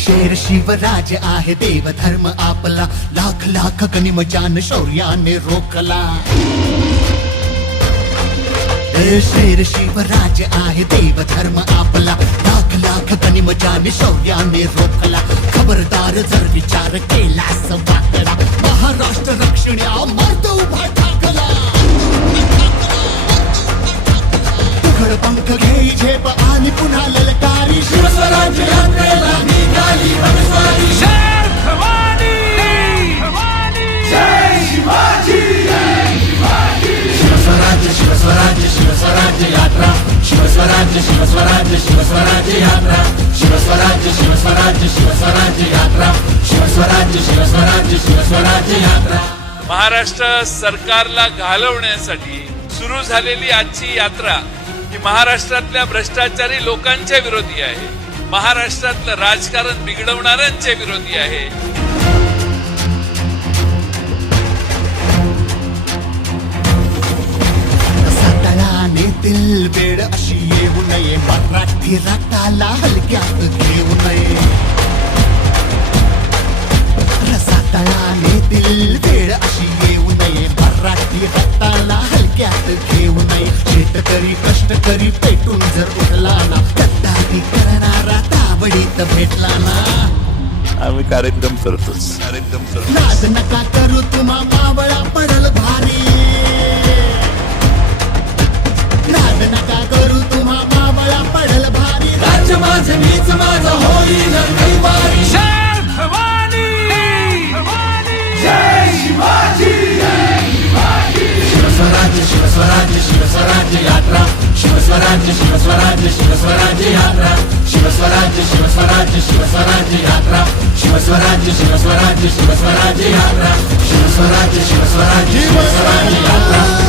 शेर शिवराज आहे देव धर्म आपला. लाख लाख गनिमजान शौर्याने रोखला. ए शेर शिवराज आहे देव धर्म आपला. लाख लाख गनिमजान शौर्याने रोखला. खबरदार जर विचार केला महाराष्ट्र रक्षण्या शिवस्वराज्य यात्रा शिवस्वराज्य शिवस्वराज्य शिवस्वराज्य यात्रा शिवस्वराज्य शिवस्वराज्य शिवस्वराज्य यात्रा शिवस्वराज्य शिवस्वराज्य शिवस्वराज्य यात्रा. महाराष्ट्र सरकारला घालवण्यासाठी सुरू झालेली आजची यात्रा ही महाराष्ट्रातल्या भ्रष्टाचारी लोकांच्या विरोधी आहे. महाराष्ट्रातलं राजकारण बिघडवणाऱ्यांच्या विरोधी आहे. नेतील वेळ अशी येऊ नये. मराठी रक्ताला हलक्यात घेऊ नये. नेतील वेळ अशी येऊ नये. मराठी रक्ताला हलक्यात घेऊ नये. शेतकरी कष्टकरी पेटून जर उठला ना. गद्दारी करणारा ताबडीत भेटला ना. आम्ही कार्यक्रम करतोच. कार्यक्रम करतो नका करू तुम्हा मावळा पडल शिवस्वराज्य शिवस्वराज्य शिवस्वराज्य यात्रा. शिवस्वराज्य शिवस्वराज्य शिवस्वराज्य यात्रा. शिवस्वराज्य शिवस्वराज्य शिवस्वराज्य यात्रा. शिवस्वराज्य शिवस्वराज्य शिवस्वराज्य यात्रा.